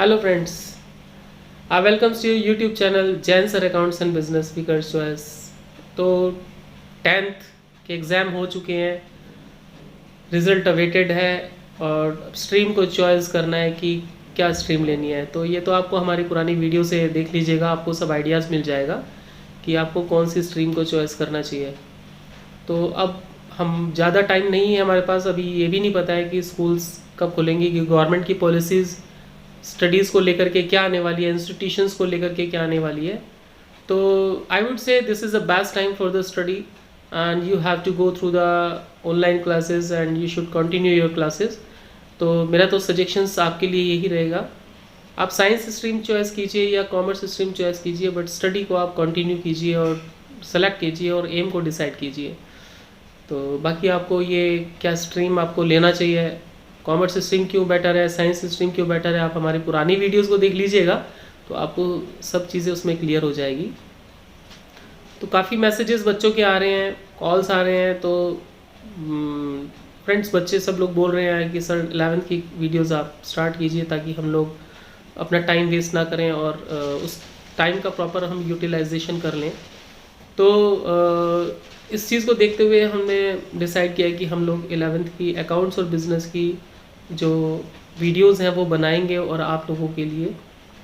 Hello friends, I welcomes to your YouTube channel Jain sir accounts and business speakers choice. तो 10th के exam हो चुके हैं, result awaited है और स्ट्रीम को चॉइस करना है कि क्या स्ट्रीम लेनी है। तो ये तो आपको हमारी पुरानी वीडियो से देख लीजिएगा, आपको सब आइडियाज़ मिल जाएगा कि आपको कौन सी स्ट्रीम को चॉइस करना चाहिए। तो अब हम ज़्यादा टाइम नहीं है हमारे पास, अभी ये भी नहीं पता है कि स्कूल्स कब खुलेंगी, कि गवर्नमेंट की पॉलिसीज़ स्टडीज़ को लेकर के क्या आने वाली है, इंस्टीट्यूशंस को लेकर के क्या आने वाली है। तो I would say this is the best time for the study and you have to go through the online classes and you should continue your classes. तो मेरा तो सजेशंस आपके लिए यही रहेगा, आप साइंस स्ट्रीम चॉइस कीजिए या कॉमर्स स्ट्रीम चॉइस कीजिए, बट स्टडी को आप कंटिन्यू कीजिए और सेलेक्ट कीजिए और एम को डिसाइड कीजिए। तो बाकी आपको ये क्या स्ट्रीम आपको लेना चाहिए, कॉमर्स स्ट्रीम क्यों बेटर है, साइंस स्ट्रीम क्यों बेटर है, आप हमारी पुरानी वीडियोस को देख लीजिएगा तो आपको सब चीज़ें उसमें क्लियर हो जाएगी। तो काफ़ी मैसेजेस बच्चों के आ रहे हैं, कॉल्स आ रहे हैं। तो फ्रेंड्स, बच्चे सब लोग बोल रहे हैं कि सर 11th की वीडियोस आप स्टार्ट कीजिए ताकि हम लोग अपना टाइम वेस्ट ना करें और उस टाइम का प्रॉपर हम यूटिलाइजेशन कर लें। तो इस चीज़ को देखते हुए हमने डिसाइड किया कि हम लोग 11th की अकाउंट्स और बिज़नेस की जो वीडियोस हैं वो बनाएंगे और आप लोगों के लिए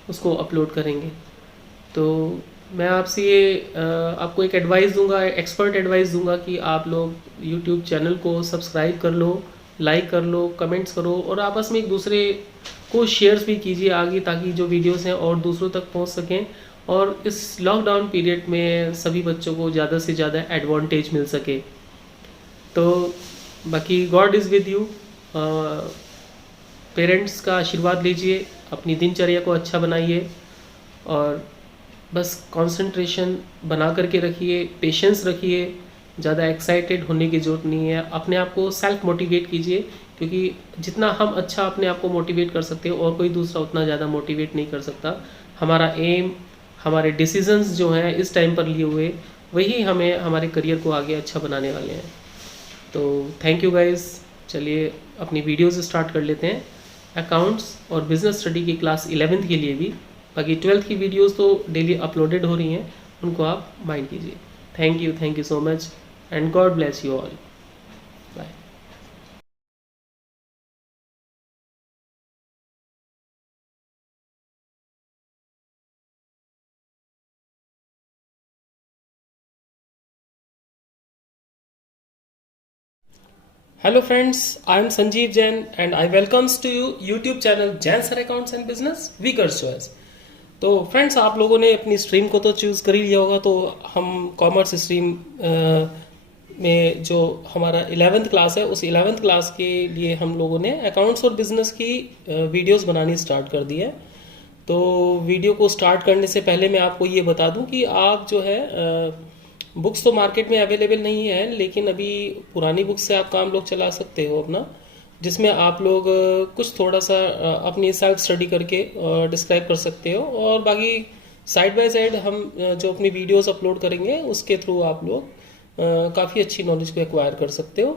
उसको अपलोड करेंगे। तो मैं आपसे ये आपको एक एडवाइस दूंगा, एक्सपर्ट एडवाइस दूंगा कि आप लोग यूट्यूब चैनल को सब्सक्राइब कर लो, लाइक कर लो, कमेंट्स करो और आपस में एक दूसरे को शेयर्स भी कीजिए आगे, ताकि जो वीडियोस हैं और दूसरों तक पहुंच सकें और इस लॉकडाउन पीरियड में सभी बच्चों को ज़्यादा से ज़्यादा एडवांटेज मिल सके। तो बाकी God is with you, parents का आशीर्वाद लीजिए, अपनी दिनचर्या को अच्छा बनाइए और बस कंसंट्रेशन बना करके रखिए, पेशेंस रखिए, ज़्यादा एक्साइटेड होने की ज़रूरत नहीं है। अपने आप को सेल्फ मोटिवेट कीजिए, क्योंकि जितना हम अच्छा अपने आप को मोटिवेट कर सकते हैं और कोई दूसरा उतना ज़्यादा मोटिवेट नहीं कर सकता। हमारा एम, हमारे डिसीजंस जो हैं इस टाइम पर लिए हुए, वही हमें हमारे करियर को आगे अच्छा बनाने वाले हैं। तो थैंक यू गाइस, चलिए अपनी वीडियोज़ स्टार्ट कर लेते हैं अकाउंट्स और बिजनेस स्टडी की क्लास 11th के लिए भी। बाकी 12th की वीडियोस तो डेली अपलोडेड हो रही हैं, उनको आप माइंड कीजिए। Thank you so much and God bless you all. Bye. Hello friends, I am Sanjeev Jain and I welcomes to you YouTube channel Jain sir accounts and business weekers choice. तो friends, आप लोगों ने अपनी स्ट्रीम को तो चूज़ कर ही लिया होगा। तो हम कॉमर्स स्ट्रीम में जो हमारा 11th क्लास है, उस 11th क्लास के लिए हम लोगों ने अकाउंट्स और बिजनेस की वीडियोस बनानी स्टार्ट कर दी है। तो वीडियो को स्टार्ट करने से पहले मैं आपको ये बता दूं कि आप जो है बुक्स तो मार्केट में अवेलेबल नहीं है, लेकिन अभी पुरानी बुक्स से आप काम लोग चला सकते हो अपना, जिसमें आप लोग कुछ थोड़ा सा अपनी सेल्फ स्टडी करके डिस्क्राइब कर सकते हो और बाकी साइड बाय साइड हम जो अपनी वीडियोस अपलोड करेंगे उसके थ्रू आप लोग काफ़ी अच्छी नॉलेज को एक्वायर कर सकते हो।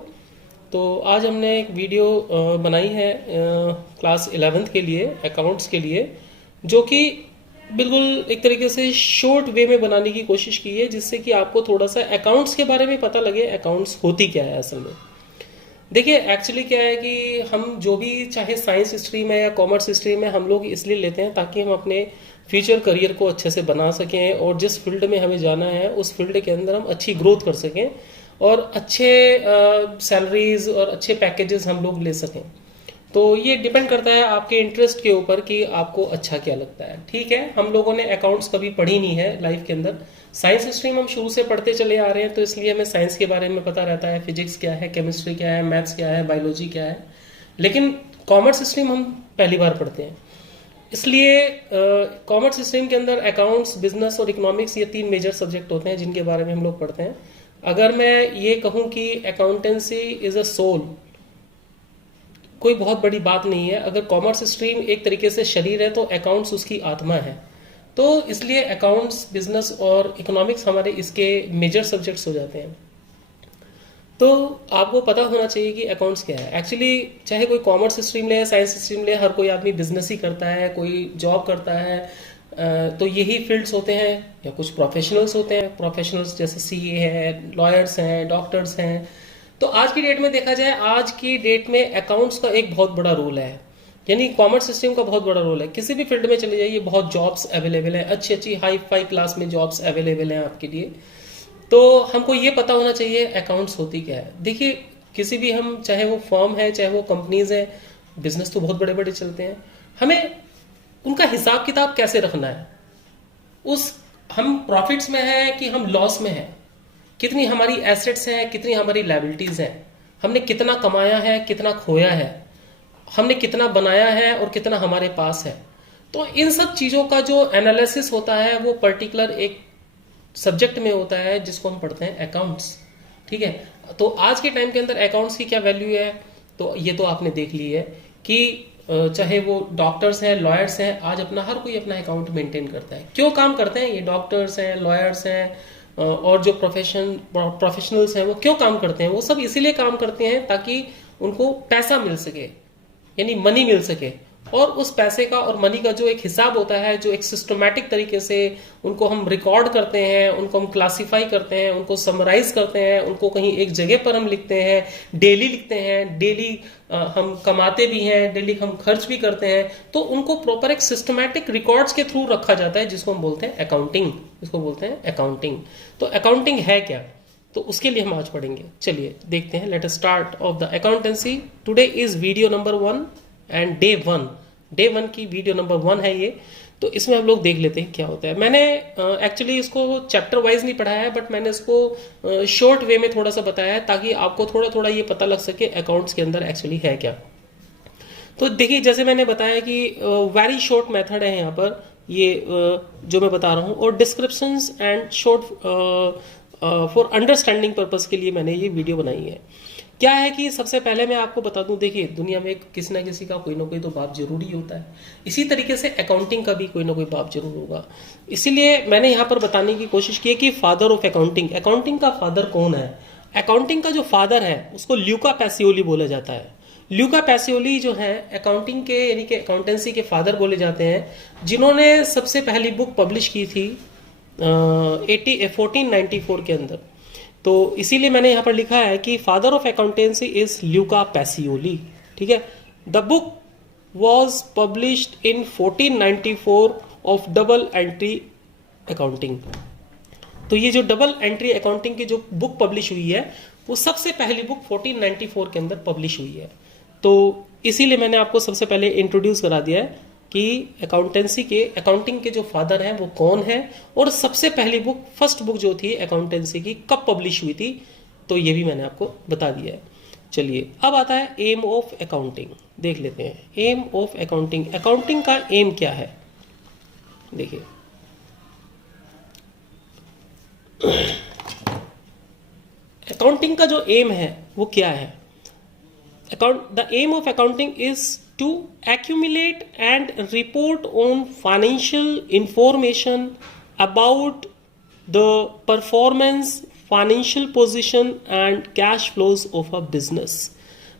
तो आज हमने एक वीडियो बनाई है क्लास 11th के लिए, अकाउंट्स के लिए, जो कि बिल्कुल एक तरीके से शॉर्ट वे में बनाने की कोशिश की है, जिससे कि आपको थोड़ा सा अकाउंट्स के बारे में पता लगे, अकाउंट्स होती क्या है असल में। देखिए एक्चुअली क्या है कि हम जो भी, चाहे साइंस स्ट्रीम है या कॉमर्स स्ट्रीम है, हम लोग इसलिए लेते हैं ताकि हम अपने फ्यूचर करियर को अच्छे से बना सकें और जिस फील्ड में हमें जाना है उस फील्ड के अंदर हम अच्छी ग्रोथ कर सकें और अच्छे सैलरीज और अच्छे पैकेजेस हम लोग ले सकें। तो ये डिपेंड करता है आपके इंटरेस्ट के ऊपर कि आपको अच्छा क्या लगता है। ठीक है, हम लोगों ने अकाउंट्स कभी पढ़ी नहीं है लाइफ के अंदर, साइंस स्ट्रीम हम शुरू से पढ़ते चले आ रहे हैं, तो इसलिए हमें साइंस के बारे में पता रहता है, फिजिक्स क्या है, केमिस्ट्री क्या है, मैथ्स क्या है, बायोलॉजी क्या है। लेकिन कॉमर्स स्ट्रीम हम पहली बार पढ़ते हैं, इसलिए कॉमर्स स्ट्रीम के अंदर अकाउंट्स, बिजनेस और इकोनॉमिक्स, ये 3 मेजर सब्जेक्ट होते हैं जिनके बारे में हम लोग पढ़ते हैं। अगर मैं ये कहूँ कि अकाउंटेंसी इज अ सोल, कोई बहुत बड़ी बात नहीं है। अगर कॉमर्स स्ट्रीम एक तरीके से शरीर है तो अकाउंट्स उसकी आत्मा है। तो इसलिए अकाउंट्स, बिजनेस और इकोनॉमिक्स हमारे इसके मेजर सब्जेक्ट्स हो जाते हैं। तो आपको पता होना चाहिए कि अकाउंट्स क्या है एक्चुअली। चाहे कोई कॉमर्स स्ट्रीम ले, साइंस स्ट्रीम ले, हर कोई आदमी बिजनेस ही करता है, कोई जॉब करता है। तो यही फील्ड्स होते हैं, या कुछ प्रोफेशनल्स होते हैं। प्रोफेशनल्स जैसे सीए हैं, लॉयर्स हैं, डॉक्टर्स हैं। तो आज की डेट में देखा जाए, आज की डेट में अकाउंट्स का एक बहुत बड़ा रोल है, यानी कॉमर्स सिस्टम का बहुत बड़ा रोल है। किसी भी फील्ड में चले जाइए, बहुत जॉब्स अवेलेबल हैं, अच्छी अच्छी हाई फाई क्लास में जॉब्स अवेलेबल हैं आपके लिए। तो हमको ये पता होना चाहिए अकाउंट्स होती क्या है। देखिए, किसी भी हम, चाहे वो फर्म है, चाहे वो कंपनीज है, बिजनेस तो बहुत बड़े बड़े चलते हैं, हमें उनका हिसाब किताब कैसे रखना है। उस हम प्रॉफिट्स में हैं कि हम लॉस में हैं, कितनी हमारी एसेट्स हैं, कितनी हमारी लायबिलिटीज हैं, हमने कितना कमाया है, कितना खोया है, हमने कितना बनाया है और कितना हमारे पास है। तो इन सब चीज़ों का जो एनालिसिस होता है वो पर्टिकुलर एक सब्जेक्ट में होता है जिसको हम पढ़ते हैं अकाउंट्स। ठीक है, तो आज के टाइम के अंदर अकाउंट्स की क्या वैल्यू है, तो ये तो आपने देख ली है कि चाहे वो डॉक्टर्स हैं, लॉयर्स हैं, आज अपना हर कोई अपना अकाउंट मेंटेन करता है। क्यों काम करते हैं ये डॉक्टर्स हैं, लॉयर्स हैं और जो प्रोफेशनल्स हैं, वो क्यों काम करते हैं? वो सब इसीलिए काम करते हैं ताकि उनको पैसा मिल सके, यानी मनी मिल सके। और उस पैसे का और मनी का जो एक हिसाब होता है, जो एक सिस्टमैटिक तरीके से उनको हम रिकॉर्ड करते हैं, उनको हम क्लासिफाई करते हैं, उनको समराइज करते हैं, उनको कहीं एक जगह पर हम लिखते हैं, डेली लिखते हैं, डेली हम कमाते भी हैं, डेली हम खर्च भी करते हैं। तो उनको प्रॉपर एक सिस्टमैटिक रिकॉर्ड्स के थ्रू रखा जाता है, जिसको हम बोलते हैं अकाउंटिंग। इसको बोलते हैं अकाउंटिंग। तो अकाउंटिंग है क्या, तो उसके लिए हम आज पढ़ेंगे। चलिए देखते हैं। Let us start of the accountancy. Today is video number 1 and day one की वीडियो नंबर 1 है ये। तो इसमें हम लोग देख लेते हैं क्या होता है। मैंने एक्चुअली इसको चैप्टर वाइज नहीं पढ़ाया है, बट मैंने इसको शॉर्ट वे में थोड़ा सा बताया है ताकि आपको थोड़ा थोड़ा ये पता लग सके अकाउंट्स के अंदर एक्चुअली है क्या। तो देखिए, जैसे मैंने बताया कि वेरी शॉर्ट मेथड है यहाँ पर ये जो मैं बता रहा हूँ, और descriptions and short for understanding purpose के लिए मैंने ये वीडियो बनाई है। क्या है कि सबसे पहले मैं आपको बता दूं, देखिए दुनिया में किसी ना किसी का कोई ना कोई तो बाप जरूरी होता है। इसी तरीके से अकाउंटिंग का भी कोई ना कोई बाप जरूर होगा। इसीलिए मैंने यहाँ पर बताने की कोशिश की कि फादर ऑफ अकाउंटिंग, अकाउंटिंग का फादर कौन है। अकाउंटिंग का जो फादर है उसको ल्यूका पैसियोली बोला जाता है। ल्यूका पैसियोली जो है अकाउंटिंग के, यानी कि अकाउंटेंसी के फादर बोले जाते हैं, जिन्होंने सबसे पहली बुक पब्लिश की थी 1494 के अंदर। तो इसीलिए मैंने यहां पर लिखा है कि father of accountancy is Luca Pacioli. ठीक है, the book was published in 1494 of double entry accounting. तो ये जो डबल एंट्री अकाउंटिंग की जो बुक पब्लिश हुई है, वो सबसे पहली बुक 1494 के अंदर पब्लिश हुई है। तो इसीलिए मैंने आपको सबसे पहले इंट्रोड्यूस करा दिया है कि अकाउंटेंसी के, अकाउंटिंग के जो फादर हैं वो कौन है, और सबसे पहली बुक, फर्स्ट बुक जो थी अकाउंटेंसी की, कब पब्लिश हुई थी, तो ये भी मैंने आपको बता दिया है। चलिए, अब आता है एम ऑफ अकाउंटिंग। देख लेते हैं एम ऑफ अकाउंटिंग। अकाउंटिंग का एम क्या है, देखिए अकाउंटिंग का जो एम है वो क्या है। The aim of accounting is to accumulate and report on financial information about the performance, financial position and cash flows of a business।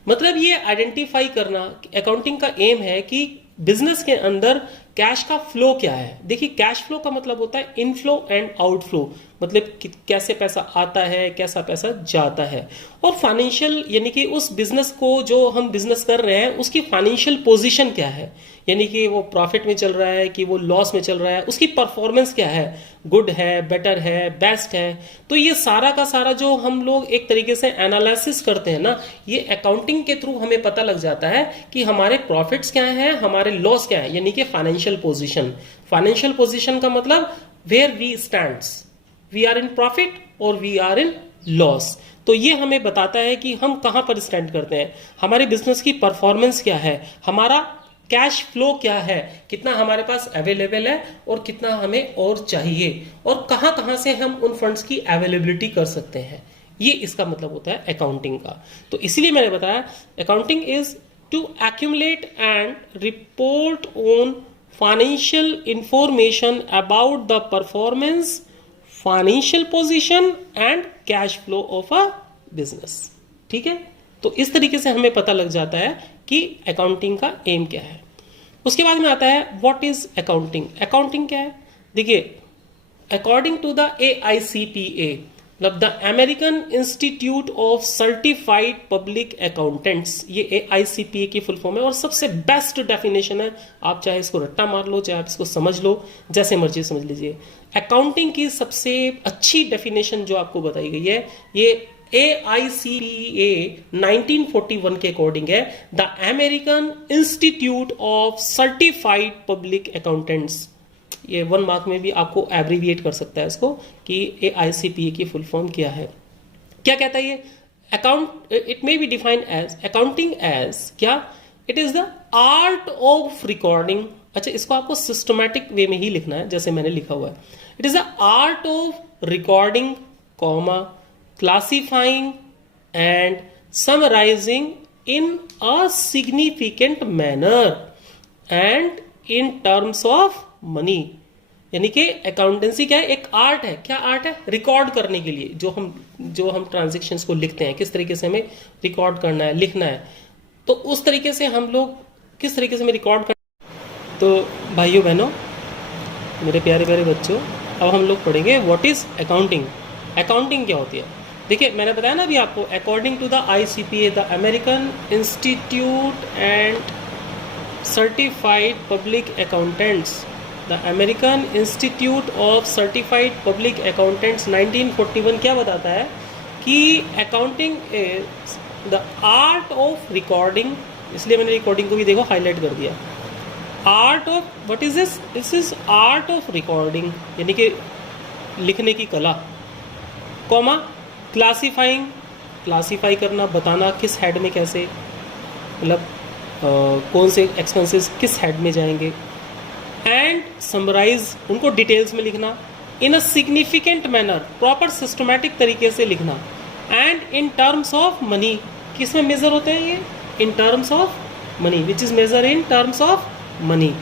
मतलब ये आइडेंटिफाई करना, अकाउंटिंग का एम है कि बिजनेस के अंदर कैश का फ्लो क्या है। देखिए, कैश फ्लो का मतलब होता है इनफ्लो एंड आउटफ्लो, मतलब कैसे पैसा आता है, कैसा पैसा जाता है। और फाइनेंशियल, यानी कि उस बिजनेस को, जो हम बिजनेस कर रहे हैं, उसकी फाइनेंशियल पोजीशन क्या है, यानी कि वो प्रॉफिट में चल रहा है कि वो लॉस में चल रहा है, उसकी परफॉर्मेंस क्या है, गुड है, बेटर है, बेस्ट है। तो ये सारा का सारा जो हम लोग एक तरीके से एनालिसिस करते हैं ना, ये अकाउंटिंग के थ्रू हमें पता लग जाता है कि हमारे प्रॉफिट्स क्या हैं, हमारे लॉस क्या है, यानी कि फाइनेंशियल पोजीशन। फाइनेंशियल पोजीशन का मतलब where we stands, we are in profit और वी आर इन लॉस। तो ये हमें बताता है कि हम कहां पर स्टैंड करते हैं, हमारे बिजनेस की परफॉर्मेंस क्या है, हमारा कैश फ्लो क्या है, कितना हमारे पास अवेलेबल है और कितना हमें और चाहिए, और कहां कहां से हम उन फंड्स की अवेलेबिलिटी कर सकते हैं। ये इसका मतलब होता है अकाउंटिंग का। तो इसलिए मैंने बताया accounting is to accumulate and report on financial information about the performance, financial position and cash flow of a business. ठीक है, तो इस तरीके से हमें पता लग जाता है कि अकाउंटिंग का एम क्या है। उसके बाद में आता है व्हाट इज अकाउंटिंग। अकाउंटिंग क्या है? देखिए, अकॉर्डिंग टू द AICPA, मतलब the American Institute of Certified Public accountants, ये AICPA की फुल फॉर्म है और सबसे बेस्ट डेफिनेशन है। आप चाहे इसको रट्टा मार लो, चाहे आप इसको समझ लो, जैसे मर्जी समझ लीजिए। अकाउंटिंग की सबसे अच्छी डेफिनेशन जो आपको बताई गई है, ये AICPA 1941 के अकॉर्डिंग है, the American Institute of Certified Public accountants. ये 1 मार्क में भी आपको एब्रीविएट कर सकता है इसको कि AICPA की फुल फॉर्म क्या है। क्या कहता है ये? Account, it may be defined as accounting as क्या? It is the art of recording. अच्छा, इसको आपको सिस्टमैटिक वे में ही लिखना है जैसे मैंने लिखा हुआ है। It is the art of recording, comma, classifying and summarising in a significant manner and in terms of money. यानी कि अकाउंटेंसी क्या है? एक आर्ट है। क्या आर्ट है? रिकॉर्ड करने के लिए जो हम ट्रांजैक्शंस को लिखते हैं, किस तरीके से हमें रिकॉर्ड करना है, लिखना है, तो उस तरीके से हम लोग किस तरीके से हमें रिकॉर्ड कर। तो भाइयों बहनों, मेरे प्यारे प्यारे बच्चों, अब हम लोग पढ़ेंगे व्हाट इज अकाउंटिंग। अकाउंटिंग क्या होती है? देखिए, मैंने बताया ना अभी आपको, according to the ICPA, the American Institute and Certified Public Accountants, the American Institute of Certified Public Accountants 1941 क्या बताता है कि accounting is the art of recording. इसलिए मैंने रिकॉर्डिंग को भी देखो हाईलाइट कर दिया। Art of, what is this? This is art of recording, यानी कि लिखने की कला, कॉमा, क्लासिफाइंग, क्लासिफाई करना, बताना किस हेड में कैसे, मतलब कौन से एक्सपेंसेस किस हेड में जाएंगे, एंड समराइज, उनको डिटेल्स में लिखना, in a significant manner, proper systematic तरीके से लिखना, and in terms of money, किस में मेजर होते हैं ये? In terms of money, which is measure in terms of money.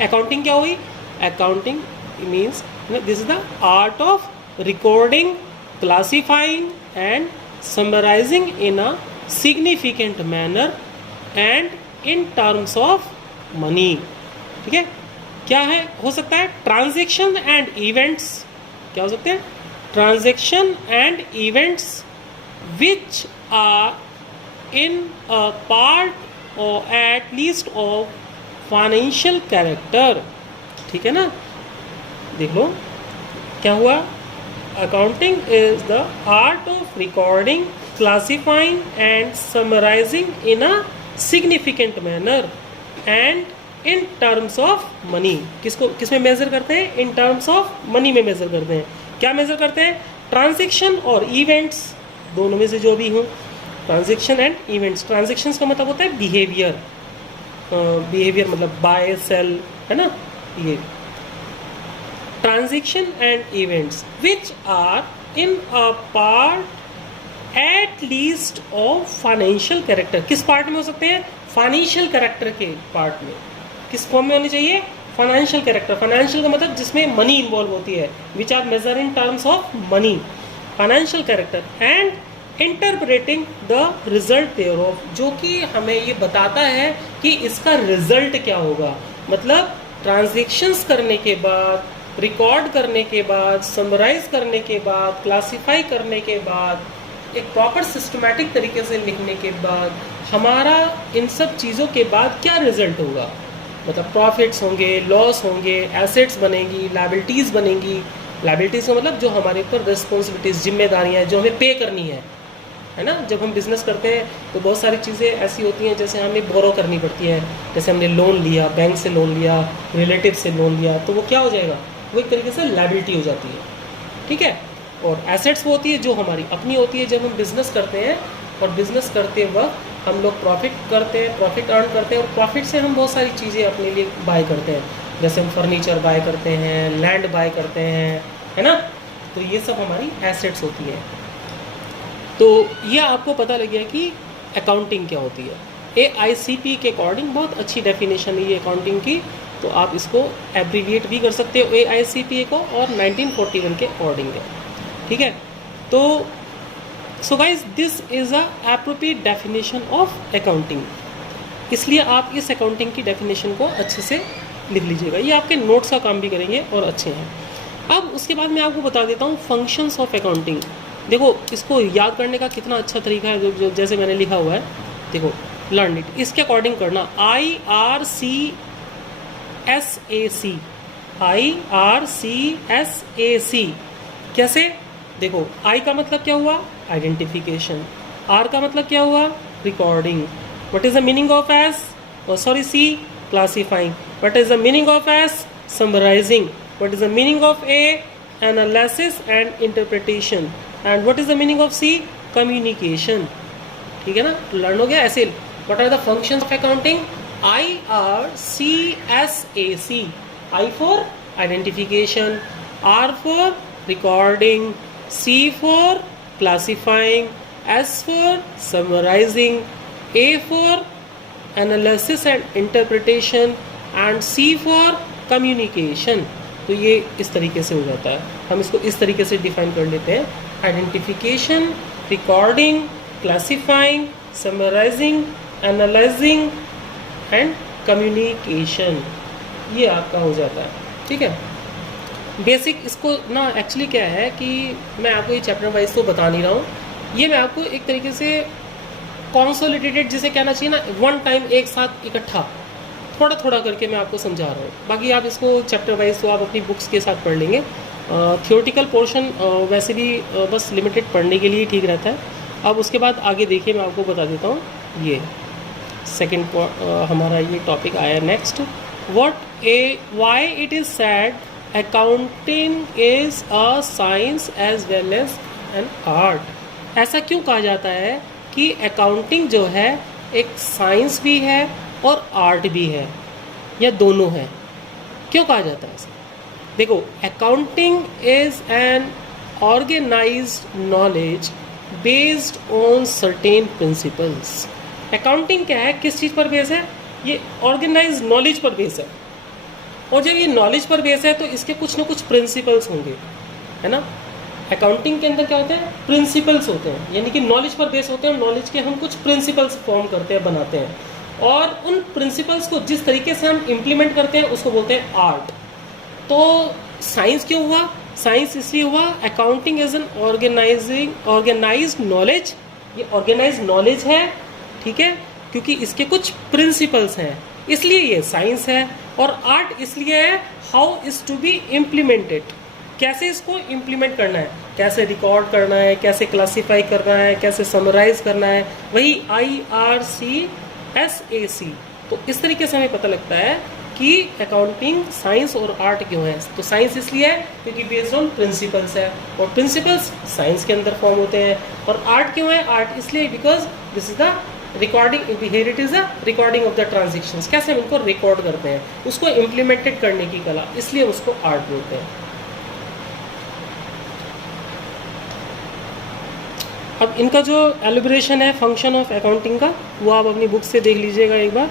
Accounting क्या हुई? Accounting means this is the art of recording, classifying and summarising in a significant manner and in terms of money. ठीक है, क्या है? हो सकता है transaction and events. क्या हो सकते हैं? Transaction and events which are in a part or at least of financial character. ठीक है ना, देख लो क्या हुआ। Accounting is the art of recording, classifying and summarising in a significant manner and in terms of money. किस में measure करते हैं? इन टर्म्स ऑफ मनी में मेजर करते हैं। क्या मेजर करते हैं? ट्रांजैक्शन और इवेंट्स, दोनों में से जो भी हूँ, ट्रांजैक्शन एंड इवेंट्स। ट्रांजैक्शंस का मतलब होता है बिहेवियर, बिहेवियर मतलब बाय सेल, है ना, ये transaction and events which are in a part at least of financial character. किस पार्ट में हो सकते हैं? फाइनेंशियल कैरेक्टर के पार्ट में। किस फॉर्म में होनी चाहिए? Financial character. फाइनेंशियल का मतलब जिसमें मनी इन्वॉल्व होती है, which are measure in terms of money, financial character, and interpreting the result thereof, जो कि हमें ये बताता है कि इसका रिजल्ट क्या होगा। मतलब ट्रांजैक्शंस करने के बाद, रिकॉर्ड करने के बाद, समराइज करने के बाद, क्लासिफाई करने के बाद, एक प्रॉपर सिस्टमैटिक तरीके से लिखने के बाद, हमारा इन सब चीज़ों के बाद क्या रिजल्ट होगा। मतलब प्रॉफिट्स होंगे, लॉस होंगे, एसेट्स बनेंगी, लायबिलिटीज़ बनेंगी। लायबिलिटीज़ का मतलब जो हमारे ऊपर रिस्पॉन्सिबिलिटीज़, जिम्मेदारियाँ जो हमें पे करनी है ना। जब हम बिज़नेस करते हैं तो बहुत सारी चीज़ें ऐसी होती हैं, जैसे हमें बोरो करनी पड़ती है। जैसे हमने लोन लिया, बैंक से लोन लिया, रिलेटिव से लोन लिया, तो वो क्या हो जाएगा? वो एक तरीके से लायबिलिटी हो जाती है। ठीक है, और एसेट्स वो होती है जो हमारी अपनी होती है जब हम बिज़नेस करते हैं, और बिज़नेस करते वक्त हम लोग प्रॉफिट करते हैं, प्रॉफिट अर्न करते हैं, और प्रॉफिट से हम बहुत सारी चीज़ें अपने लिए बाय करते हैं। जैसे हम फर्नीचर बाय करते हैं, लैंड बाय करते हैं, है ना। तो ये सब हमारी एसेट्स होती है। तो ये आपको पता लग गया कि अकाउंटिंग क्या होती है। AICPA के अकॉर्डिंग बहुत अच्छी डेफिनेशन है ये अकाउंटिंग की, तो आप इसको एब्रीविएट भी कर सकते हो AICPA को, और 1941 के अकॉर्डिंग है। ठीक है, तो so guys this is a appropriate definition of accounting, इसलिए आप इस अकाउंटिंग की डेफिनेशन को अच्छे से लिख लीजिएगा, ये आपके नोट्स का काम भी करेंगे और अच्छे हैं। अब उसके बाद मैं आपको बता देता हूँ फंक्शंस ऑफ अकाउंटिंग। देखो इसको याद करने का कितना अच्छा तरीका है, जो जैसे मैंने लिखा हुआ है, देखो लर्न इट, इसके अकॉर्डिंग करना। IRCSAC, IRCSAC कैसे? देखो आई का मतलब क्या हुआ? आइडेंटिफिकेशन। आर का मतलब क्या हुआ? Recording. What is the meaning of S? Sorry C, classifying. What is the meaning of S? Summarising. What is the meaning of A? Analysis and interpretation. And what is the meaning of C? Communication. ठीक है ना, learn हो गया ऐसे। What are the functions of accounting? IRCSAC, I for identification, R for recording, C for classifying, S for summarizing, A for analysis and interpretation and C for communication। तो ये इस तरीके से हो जाता है, हम इसको इस तरीके से डिफाइन कर लेते हैं। Identification, recording, classifying, summarising, analysing and communication, ये आपका हो जाता है। ठीक है, बेसिक इसको ना एक्चुअली क्या है कि मैं आपको ये चैप्टर वाइज तो बता नहीं रहा हूँ, ये मैं आपको एक तरीके से कॉन्सोलिडेटेड जिसे कहना चाहिए ना, वन टाइम एक साथ इकट्ठा थोड़ा थोड़ा करके मैं आपको समझा रहा हूँ। बाकी आप इसको चैप्टर वाइज तो आप अपनी बुक्स के साथ पढ़ लेंगे। थियोरटिकल पोर्शन वैसे भी बस लिमिटेड पढ़ने के लिए ठीक रहता है। अब उसके बाद आगे देखिए, मैं आपको बता देता हूँ। ये सेकेंड हमारा ये टॉपिक आया next, why it is said accounting is a science as well as an art. ऐसा क्यों कहा जाता है कि अकाउंटिंग जो है एक साइंस भी है और आर्ट भी है, या दोनों है? क्यों कहा जाता है ऐसा? देखो, accounting is an organised knowledge based on certain principles. Accounting क्या है, किस चीज़ पर बेस है? ये ऑर्गेनाइज नॉलेज पर बेस है, और जब ये नॉलेज पर बेस है तो इसके कुछ ना कुछ प्रिंसिपल्स होंगे, है ना। अकाउंटिंग के अंदर क्या होते हैं? प्रिंसिपल्स होते हैं, यानी कि नॉलेज पर बेस होते हैं, नॉलेज के हम कुछ प्रिंसिपल्स फॉर्म करते हैं, बनाते हैं, और उन प्रिंसिपल्स को जिस तरीके से हम इम्प्लीमेंट करते हैं उसको बोलते हैं आर्ट। तो साइंस क्यों हुआ? साइंस इसलिए हुआ, accounting is an organised knowledge, ये ऑर्गेनाइज्ड नॉलेज है, ठीक है, क्योंकि इसके कुछ प्रिंसिपल्स हैं, इसलिए ये साइंस है। और आर्ट इसलिए है, how is to be implemented, कैसे इसको इम्प्लीमेंट करना है, कैसे रिकॉर्ड करना है, कैसे क्लासीफाई करना है, कैसे समराइज करना है, वही IRCSAC। तो इस तरीके से हमें पता लगता है कि अकाउंटिंग साइंस और आर्ट क्यों है। तो साइंस इसलिए है क्योंकि बेस्ड ऑन प्रिंसिपल्स है, और प्रिंसिपल्स साइंस के अंदर फॉर्म होते हैं। और आर्ट क्यों है? आर्ट इसलिए because this is the recording, here it is the recording of the transactions, कैसे हम इनको रिकॉर्ड करते हैं, उसको इम्प्लीमेंटेड करने की कला, इसलिए उसको आर्ट बोलते हैं। अब इनका जो एलिब्रेशन है फंक्शन ऑफ अकाउंटिंग का, वो आप अपनी बुक से देख लीजिएगा एक बार,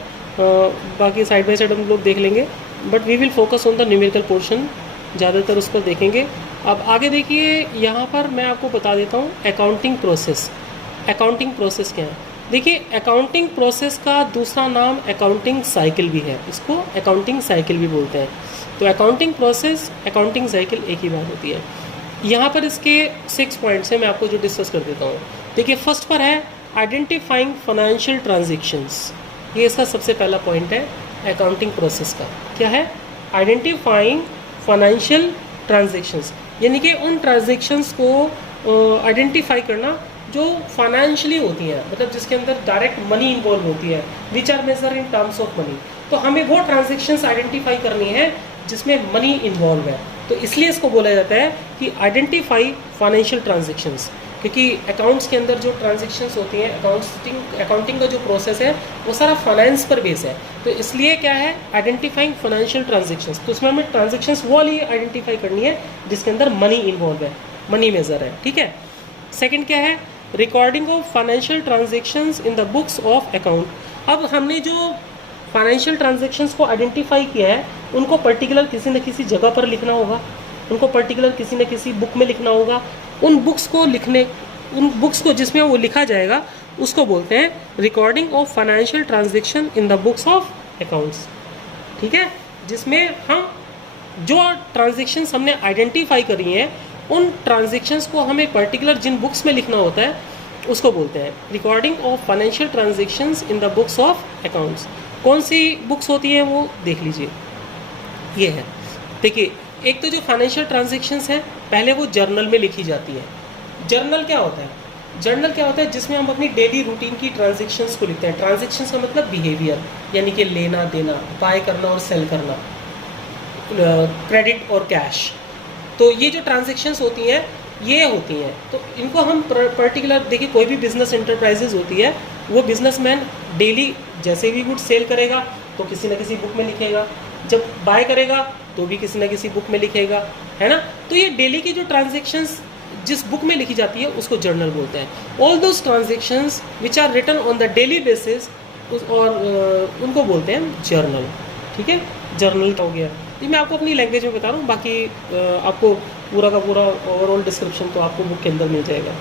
बाकी साइड बाय साइड हम लोग देख लेंगे, but we will focus on the numerical portion, ज़्यादातर उस पर देखेंगे। अब आगे देखिए, यहाँ पर मैं आपको बता देता हूँ अकाउंटिंग प्रोसेस। अकाउंटिंग प्रोसेस क्या है? देखिए, अकाउंटिंग प्रोसेस का दूसरा नाम अकाउंटिंग साइकिल भी है, इसको अकाउंटिंग साइकिल भी बोलते हैं। तो अकाउंटिंग प्रोसेस, अकाउंटिंग साइकिल एक ही बात होती है। यहाँ पर इसके 6 पॉइंट्स हैं, मैं आपको जो डिस्कस कर देता हूँ। देखिए, फर्स्ट पर है आइडेंटिफाइंग फाइनेंशियल ट्रांजेक्शंस, ये इसका सबसे पहला पॉइंट है अकाउंटिंग प्रोसेस का। क्या है? आइडेंटिफाइंग फाइनेंशियल ट्रांजेक्शंस, यानी कि उन ट्रांजेक्शंस को आइडेंटिफाई करना जो फाइनेंशियली होती हैं, मतलब जिसके अंदर डायरेक्ट मनी इन्वॉल्व होती है, which are measure in terms of money. तो हमें वो ट्रांजेक्शंस आइडेंटिफाई करनी है जिसमें मनी इन्वॉल्व है, तो इसलिए इसको बोला जाता है कि आइडेंटिफाई फाइनेंशियल ट्रांजेक्शंस, क्योंकि अकाउंट्स के अंदर जो ट्रांजेक्शंस होती हैं, अकाउंटिंग का जो प्रोसेस है वो सारा फाइनेंस पर बेस है। तो इसलिए क्या है? आइडेंटिफाइंग फाइनेंशियल ट्रांजेक्शंस, तो उसमें हमें ट्रांजेक्शंस वो वाली आइडेंटिफाई करनी है जिसके अंदर मनी इन्वॉल्व है, मनी मेजर है, ठीक है। सेकेंड क्या है? Recording of financial transactions in the books of account. अब हमने जो फाइनेंशियल ट्रांजेक्शंस को आइडेंटिफाई किया है, उनको पर्टिकुलर किसी न किसी जगह पर लिखना होगा, उनको पर्टिकुलर किसी न किसी बुक में लिखना होगा। उन बुक्स को लिखने उन बुक्स को जिसमें वो लिखा जाएगा उसको बोलते हैं recording of financial transaction in the books of accounts. ठीक है, जिसमें हम जो ट्रांजेक्शन्स हमने आइडेंटिफाई करी हैं उन ट्रांजेक्शन्स को हमें पर्टिकुलर जिन बुक्स में लिखना होता है उसको बोलते हैं recording of financial transactions in the books of accounts. कौन सी बुक्स होती हैं वो देख लीजिए, ये है। देखिए, एक तो जो फाइनेंशियल ट्रांजेक्शन्स हैं पहले वो जर्नल में लिखी जाती है। जर्नल क्या होता है? जर्नल क्या होता है? जिसमें हम अपनी डेली रूटीन की ट्रांजेक्शन्स को लिखते हैं। ट्रांजेक्शन्स का मतलब बिहेवियर, यानी कि लेना देना, बाय करना और सेल करना, क्रेडिट और कैश। तो ये जो ट्रांजेक्शन्स होती हैं ये होती हैं, तो इनको हम पर्टिकुलर, देखिए कोई भी बिजनेस इंटरप्राइजेज होती है वो बिजनेसमैन डेली जैसे भी गुड सेल करेगा तो किसी न किसी बुक में लिखेगा, जब बाय करेगा तो भी किसी न किसी बुक में लिखेगा, है ना। तो ये डेली की जो ट्रांजेक्शन्स जिस बुक में लिखी जाती है उसको जर्नल बोलते हैं। All those transactions which are written on the daily basis और उनको बोलते हैं जर्नल। ठीक है, जर्नल हो गया। ये मैं आपको अपनी लैंग्वेज में बता रहा हूँ, बाकी आपको पूरा का पूरा ओवरऑल डिस्क्रिप्शन तो आपको बुक के अंदर मिल जाएगा।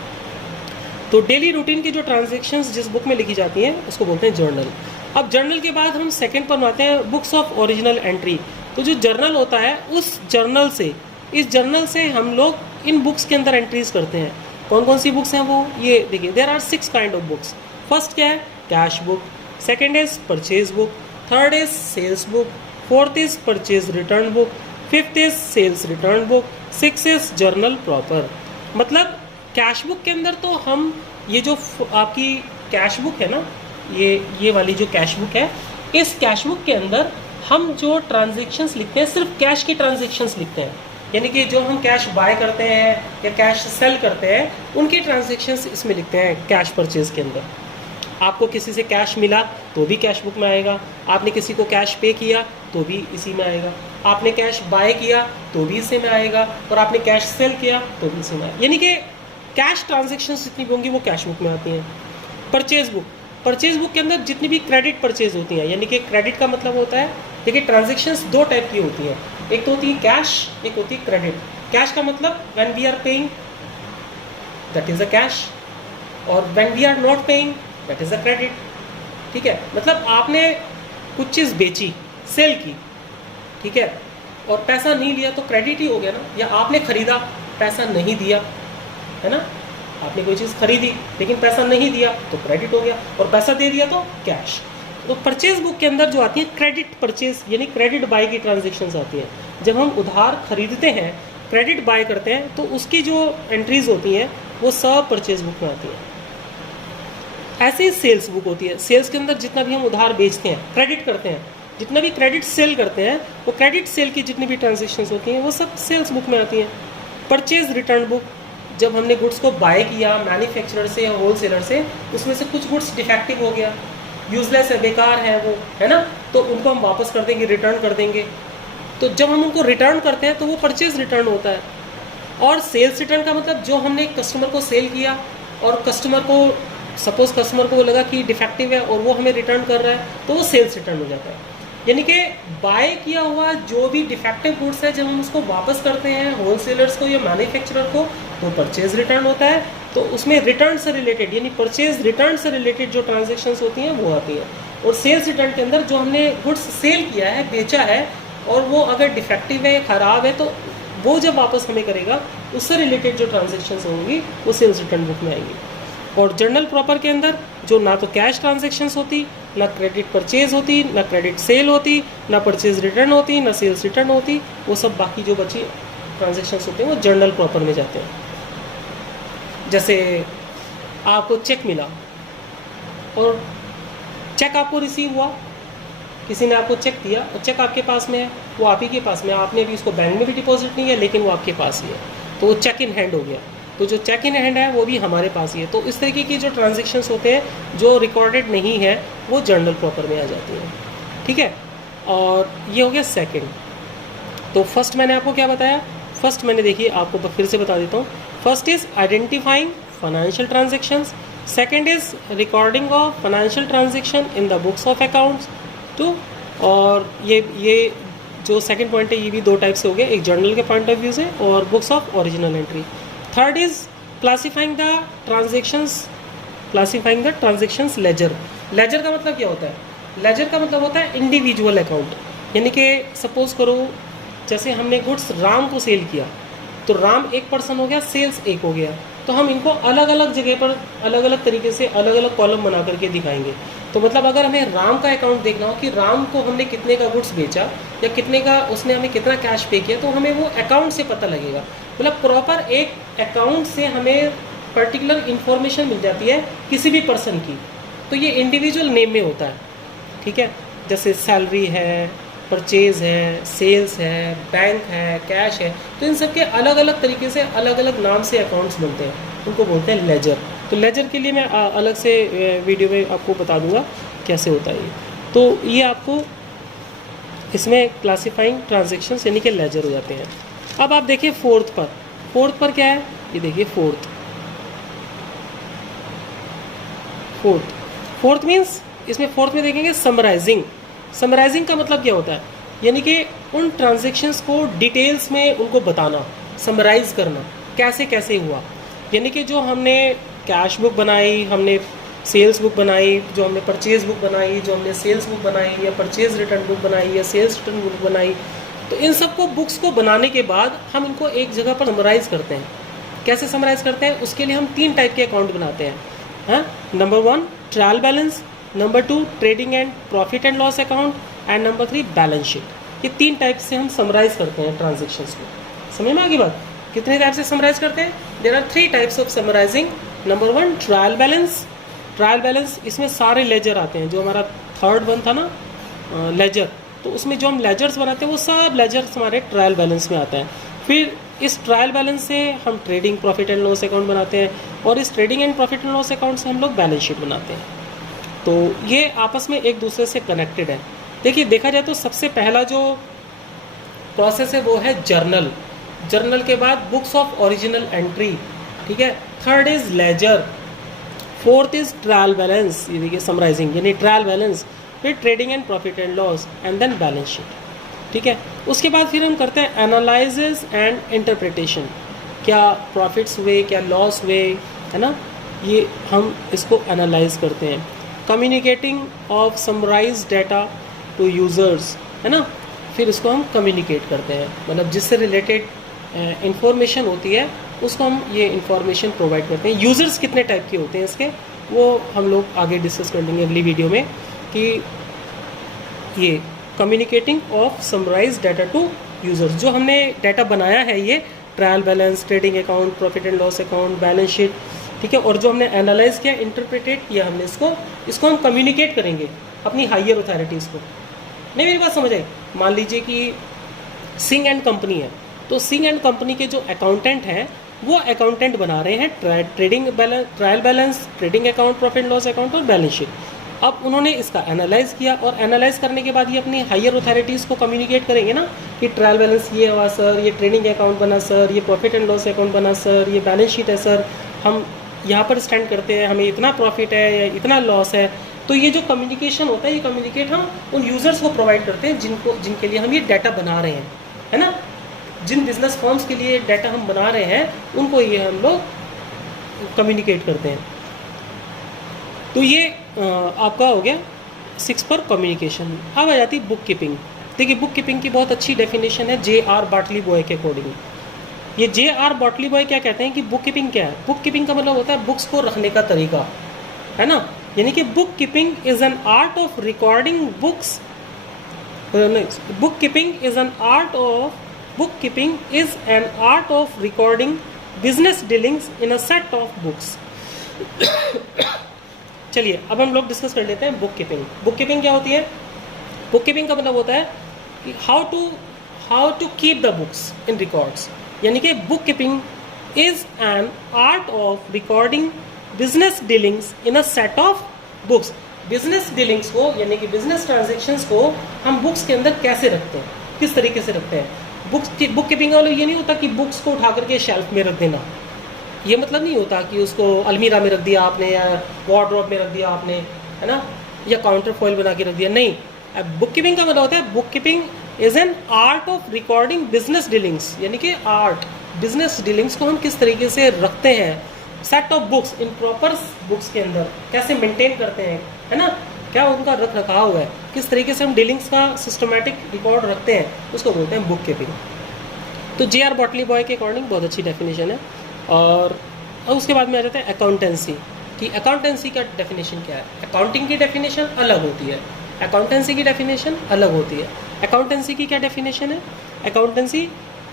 तो डेली रूटीन की जो ट्रांजेक्शन्स जिस बुक में लिखी जाती हैं उसको बोलते हैं जर्नल। अब जर्नल के बाद हम सेकंड पर आते हैं बुक्स ऑफ ओरिजिनल एंट्री। तो जो जर्नल होता है उस जर्नल से, इस जर्नल से हम लोग इन बुक्स के अंदर एंट्रीज करते हैं। कौन कौन सी बुक्स हैं वो ये देखिए, there are 6 kind of books. First क्या है? Cash book. Second is purchase book. Third is sales book. Fourth is purchase return book. Fifth is sales return book. Six is journal proper. मतलब cash book के अंदर तो हम ये जो आपकी कैश बुक है ना, ये वाली जो कैश बुक है, इस कैश बुक के अंदर हम जो ट्रांजेक्शन्स लिखते हैं सिर्फ कैश की ट्रांजेक्शन्स लिखते हैं, यानी कि जो हम कैश बाय करते हैं या कैश सेल करते हैं उनकी ट्रांजेक्शन्स इसमें लिखते हैं कैश परचेज के अंदर। आपको किसी से कैश मिला तो भी कैश बुक में आएगा, आपने किसी को कैश पे किया तो भी इसी में आएगा, आपने कैश बाय किया तो भी इसी में आएगा, और आपने कैश सेल किया तो भी इसी में आएगा। यानी कि कैश ट्रांजेक्शन्स जितनी भी होंगी वो कैश बुक में आती हैं। परचेज बुक, परचेज बुक के अंदर जितनी भी क्रेडिट परचेज होती हैं, यानी कि क्रेडिट का मतलब होता है, देखिए ट्रांजेक्शन्स 2 टाइप की होती हैं, एक तो होती है कैश, एक होती है क्रेडिट। कैश का मतलब when we are paying that is a cash, और when we are not paying that is a credit. ठीक है, मतलब आपने कुछ चीज़ बेची, सेल की, ठीक है, और पैसा नहीं लिया तो क्रेडिट ही हो गया ना। या आपने खरीदा, पैसा नहीं दिया, है ना, आपने कोई चीज़ खरीदी लेकिन पैसा नहीं दिया तो क्रेडिट हो गया, और पैसा दे दिया तो कैश। तो परचेज बुक के अंदर जो आती है क्रेडिट परचेज, यानी क्रेडिट बाय की ट्रांजेक्शन्स आती हैं। जब हम उधार खरीदते हैं, क्रेडिट बाय करते हैं, तो उसकी जो एंट्रीज होती हैं वो सब परचेज बुक में आती है। ऐसे ही सेल्स बुक होती है। सेल्स के अंदर जितना भी हम उधार बेचते हैं, क्रेडिट करते हैं, जितना भी क्रेडिट सेल करते हैं, वो क्रेडिट सेल की जितनी भी ट्रांजेक्शन्स होती हैं वो सब सेल्स बुक में आती हैं। परचेज रिटर्न बुक, जब हमने गुड्स को बाय किया मैन्युफैक्चरर से या होलसेलर से, उसमें से कुछ गुड्स डिफेक्टिव हो गया, यूजलेस है, बेकार है वो, है ना, तो उनको हम वापस कर देंगे, रिटर्न कर देंगे। तो जब हम उनको रिटर्न करते हैं तो वो परचेज रिटर्न होता है। और सेल्स रिटर्न का मतलब जो हमने कस्टमर को सेल किया और कस्टमर को, सपोज कस्टमर को लगा कि डिफेक्टिव है और वो हमें रिटर्न कर रहा है, तो वो सेल्स रिटर्न हो जाता है। यानी कि बाय किया हुआ जो भी डिफेक्टिव गुड्स है, जब हम उसको वापस करते हैं होलसेलर्स को या मैन्युफैक्चरर को, तो परचेज रिटर्न होता है। तो उसमें रिटर्न से रिलेटेड, यानी परचेज रिटर्न से रिलेटेड जो ट्रांजेक्शन्स होती हैं वो आती हैं। और सेल्स रिटर्न के अंदर जो हमने गुड्स सेल किया है, बेचा है, और वो अगर डिफेक्टिव है, ख़राब है, तो वो जब वापस हमें करेगा उससे रिलेटेड जो ट्रांजेक्शन्स होंगी वो सेल्स रिटर्न बुक में आएंगी। और जर्नल प्रॉपर के अंदर जो ना तो कैश ट्रांजेक्शन्स होती, ना क्रेडिट परचेज होती, ना क्रेडिट सेल होती, ना परचेज रिटर्न होती, ना सेल्स रिटर्न होती, वो सब बाकी जो बची ट्रांजेक्शन्स होते हैं वो जर्नल प्रॉपर में जाते हैं। जैसे आपको चेक मिला और चेक आपको रिसीव हुआ, किसी ने आपको चेक दिया और चेक आपके पास में है, वो आप ही के पास में, आपने भी इसको बैंक में भी डिपॉजिट नहीं है लेकिन वो आपके पास ही है, तो वो चेक इन हैंड हो गया। तो जो चेक इन हैंड है वो भी हमारे पास ही है। तो इस तरीके की जो ट्रांजेक्शन्स होते हैं जो रिकॉर्डेड नहीं है वो जर्नल प्रॉपर में आ जाती हैं। ठीक है, और ये हो गया सेकंड। तो फर्स्ट मैंने आपको क्या बताया, फर्स्ट मैंने देखिए आपको फिर से बता देता हूँ। First is identifying financial transactions, second is recording of financial transaction in the books of accounts too. और ये जो सेकंड पॉइंट है ये भी 2 टाइप से हो गए, एक जर्नल के पॉइंट ऑफ व्यू से और books of original entry. Third is classifying the transactions ledger. Ledger का मतलब क्या होता है? लेजर का मतलब होता है इंडिविजुअल अकाउंट। यानी कि सपोज करो जैसे हमने गुड्स राम को सेल किया, तो राम एक पर्सन हो गया, सेल्स एक हो गया, तो हम इनको अलग अलग जगह पर अलग अलग तरीके से अलग अलग कॉलम बना करके दिखाएंगे। तो मतलब अगर हमें राम का अकाउंट देखना हो कि राम को हमने कितने का गुड्स बेचा या कितने का उसने हमें कितना कैश पे किया, तो हमें वो अकाउंट से पता लगेगा। मतलब प्रॉपर एक अकाउंट से हमें पर्टिकुलर इन्फॉर्मेशन मिल जाती है किसी भी पर्सन की। तो ये इंडिविजुअल नेम में होता है, ठीक है। जैसे सैलरी है, परचेज है, सेल्स है, बैंक है, कैश है, तो इन सब के अलग अलग तरीके से अलग अलग नाम से अकाउंट्स बनते हैं, उनको बोलते हैं लेजर। तो लेजर के लिए मैं अलग से वीडियो में आपको बता दूंगा कैसे होता है ये। तो ये आपको इसमें क्लासिफाइंग ट्रांजेक्शन्स यानी कि लेजर हो जाते हैं। अब आप देखिए फोर्थ पर क्या है, ये देखिए फोर्थ मीन्स इसमें फोर्थ में देखेंगे समराइजिंग का मतलब क्या होता है? यानी कि उन ट्रांजेक्शन्स को डिटेल्स में उनको बताना, समराइज करना कैसे कैसे हुआ। यानी कि जो हमने कैश बुक बनाई, हमने सेल्स बुक बनाई, जो हमने परचेज बुक बनाई, जो हमने सेल्स बुक बनाई या परचेज रिटर्न बुक बनाई या सेल्स रिटर्न बुक बनाई, तो इन सबको बुक्स को बनाने के बाद हम इनको एक जगह पर समराइज करते हैं। कैसे समराइज करते हैं? उसके लिए हम 3 टाइप के अकाउंट बनाते हैं। Number 1 trial balance, number 2 trading and profit and loss account, and number 3 balance sheet. ये 3 टाइप से हम समराइज करते हैं ट्रांजेक्शन्स को। समझ में आ गई बात? कितने टाइप से समराइज करते हैं? There are 3 types of summarizing. Number 1 trial balance, इसमें सारे लेजर आते हैं। जो हमारा थर्ड वन था ना लेजर, तो उसमें जो हम लेजर्स बनाते हैं वो सब लेजर्स हमारे ट्रायल बैलेंस में आता है। फिर इस ट्रायल बैलेंस से हम trading profit and loss account बनाते हैं, और इस trading and profit and loss account से हम लोग बैलेंस शीट बनाते हैं। तो ये आपस में एक दूसरे से कनेक्टेड है। देखिए, देखा जाए तो सबसे पहला जो प्रोसेस है वो है जर्नल के बाद बुक्स ऑफ ओरिजिनल एंट्री, ठीक है। Third is ledger, fourth is trial balance, ये देखिए समराइजिंग यानी ट्रायल बैलेंस, फिर trading and profit and loss, and then balance sheet, ठीक है। उसके बाद फिर हम करते हैं एनालिसिस एंड इंटरप्रिटेशन। क्या प्रॉफिट्स हुए, क्या लॉस हुए, है ना, ये हम इसको एनालाइज करते हैं। Communicating of summarize data to users, है ना, फिर इसको हम कम्युनिकेट करते हैं। मतलब जिससे रिलेटेड इंफॉर्मेशन होती है उसको हम ये इंफॉर्मेशन प्रोवाइड करते हैं। यूज़र्स कितने टाइप के होते हैं इसके, वो हम लोग आगे डिस्कस कर लेंगे अगली वीडियो में, कि ये communicating of summarize data to users, जो हमने डाटा बनाया है ये trial balance, trading account, profit and loss account, balance sheet, ठीक है, और जो हमने एनालाइज किया, इंटरप्रिटेट किया हमने इसको हम कम्युनिकेट करेंगे अपनी हायर अथॉरिटीज़ को। नहीं, मेरी बात समझ आई? मान लीजिए कि सिंह एंड कंपनी है, तो सिंह एंड कंपनी के जो अकाउंटेंट हैं वो अकाउंटेंट बना रहे हैं trial balance, trading account, profit loss account और बैलेंस शीट। अब उन्होंने इसका एनालाइज किया, और एनालाइज करने के बाद ये अपनी हायर अथॉरिटीज़ को कम्युनिकेट करेंगे ना कि ट्रायल बैलेंस ये हुआ सर, ये ट्रेडिंग अकाउंट बना सर, ये प्रॉफिट एंड लॉस अकाउंट बना सर, ये बैलेंस शीट है सर, हम यहाँ पर स्टैंड करते हैं, हमें इतना प्रॉफिट है या इतना लॉस है। तो ये जो कम्युनिकेशन होता है, ये कम्युनिकेट हम उन यूज़र्स को प्रोवाइड करते हैं जिनके लिए हम ये डाटा बना रहे हैं, है ना। जिन बिजनेस फॉर्म्स के लिए डाटा हम बना रहे हैं उनको ये हम लोग कम्युनिकेट करते हैं। तो ये आपका हो गया 6 पर कम्युनिकेशन। अब आ जाती बुक कीपिंग। देखिए, बुक कीपिंग की बहुत अच्छी डेफिनेशन है J.R. बाटली बॉय के अकॉर्डिंग। ये J.R. बाटली बॉय क्या कहते हैं कि बुक कीपिंग क्या है? बुक कीपिंग का मतलब होता है बुक्स को रखने का तरीका, है ना। यानी कि book keeping is an art of recording books, bookkeeping is an art of recording business dealings in a set of books. चलिए, अब हम लोग डिस्कस कर लेते हैं बुक कीपिंग क्या होती है? बुक कीपिंग का मतलब होता है कि how to keep the books in records. यानी कि book keeping is an art of recording business dealings in a set of books. Business dealings को यानी कि बिजनेस ट्रांजेक्शन्स को हम बुक्स के अंदर कैसे रखते हैं, किस तरीके से रखते हैं। बुक कीपिंग वाला ये नहीं होता कि बुक्स को उठा करके शेल्फ में रख देना, ये मतलब नहीं होता कि उसको अलमीरा में रख दिया आपने या वार्डरोब में रख दिया आपने, है ना, या काउंटर फॉइल बना के रख दिया। नहीं, अब बुक कीपिंग का मतलब होता है book keeping is an art of recording business dealings. यानी कि आर्ट, बिजनेस डीलिंग्स को हम किस तरीके से रखते हैं, set of books in proper books के अंदर कैसे मेंटेन करते हैं, है ना, क्या उनका रख रखाव है, किस तरीके से हम डीलिंग्स का सिस्टमेटिक रिकॉर्ड रखते हैं, उसको बोलते हैं बुक कीपिंग। तो J.R. बॉटली बॉय के अकॉर्डिंग बहुत अच्छी डेफिनेशन है। और अब उसके बाद में आ जाते हैं अकाउंटेंसी कि अकाउंटेंसी का डेफिनेशन क्या है। अकाउंटिंग की डेफिनेशन अलग होती है, अकाउंटेंसी की डेफिनेशन अलग होती है। अकाउंटेंसी की क्या डेफिनेशन है? Accountancy,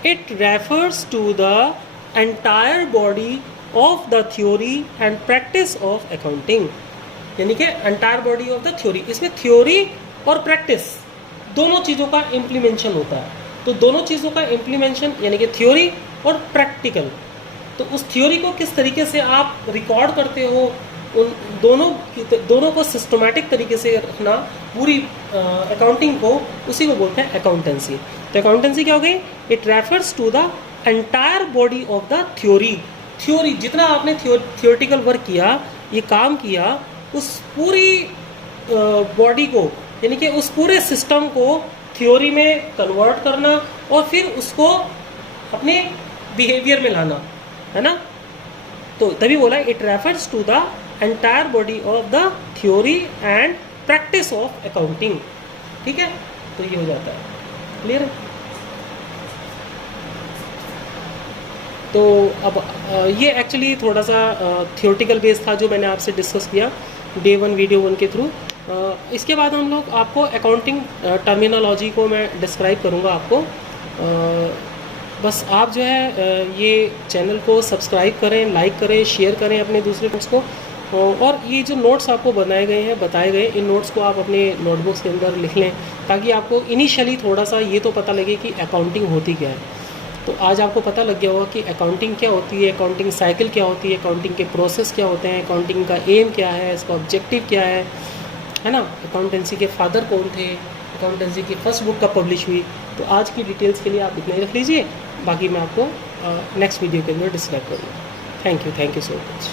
it refers to the entire body of the theory and practice of accounting, यानी कि entire body of the theory. इसमें थ्योरी और प्रैक्टिस दोनों चीज़ों का इम्प्लीमेंशन होता है। तो दोनों चीज़ों का इम्प्लीमेंशन यानी कि थ्योरी और प्रैक्टिकल, तो उस थ्योरी को किस तरीके से आप रिकॉर्ड करते हो, उन दोनों को सिस्टमैटिक तरीके से रखना पूरी अकाउंटिंग को, उसी को बोलते हैं अकाउंटेंसी। तो अकाउंटेंसी क्या हो गई? It refers to the entire body of the theory. Theory जितना आपने थियोरेटिकल वर्क किया, ये काम किया, उस पूरी बॉडी को यानी कि उस पूरे सिस्टम को थ्योरी में कन्वर्ट करना और फिर उसको अपने बिहेवियर में लाना, है ना। तो तभी बोला it refers to the entire body of the theory and practice of accounting. ठीक है, तो ये हो जाता है, क्लियर है। तो अब ये एक्चुअली थोड़ा सा थियोरेटिकल बेस था जो मैंने आपसे डिस्कस किया डे 1 वीडियो 1 के थ्रू। इसके बाद हम लोग आपको अकाउंटिंग टर्मिनोलॉजी को मैं डिस्क्राइब करूँगा आपको। बस आप जो है ये चैनल को सब्सक्राइब करें, लाइक करें, शेयर करें अपने दूसरे फ्रेंड्स को। और ये जो नोट्स आपको बताए गए, इन नोट्स को आप अपने नोटबुक्स के अंदर लिख लें, ताकि आपको इनिशियली थोड़ा सा ये तो पता लगे कि अकाउंटिंग होती क्या है। तो आज आपको पता लग गया होगा कि अकाउंटिंग क्या होती है, अकाउंटिंग साइकिल क्या होती है, अकाउंटिंग के प्रोसेस क्या होते हैं, अकाउंटिंग का एम क्या है, इसका ऑब्जेक्टिव क्या है ना। अकाउंटेंसी के फादर कौन थे, अकाउंटेंसी की फर्स्ट बुक कब पब्लिश हुई। तो आज की डिटेल्स के लिए आप इतना ही रख लीजिए, बाकी मैं आपको नेक्स्ट वीडियो के अंदर डिस्क्राइब करूँगा। Thank you so much.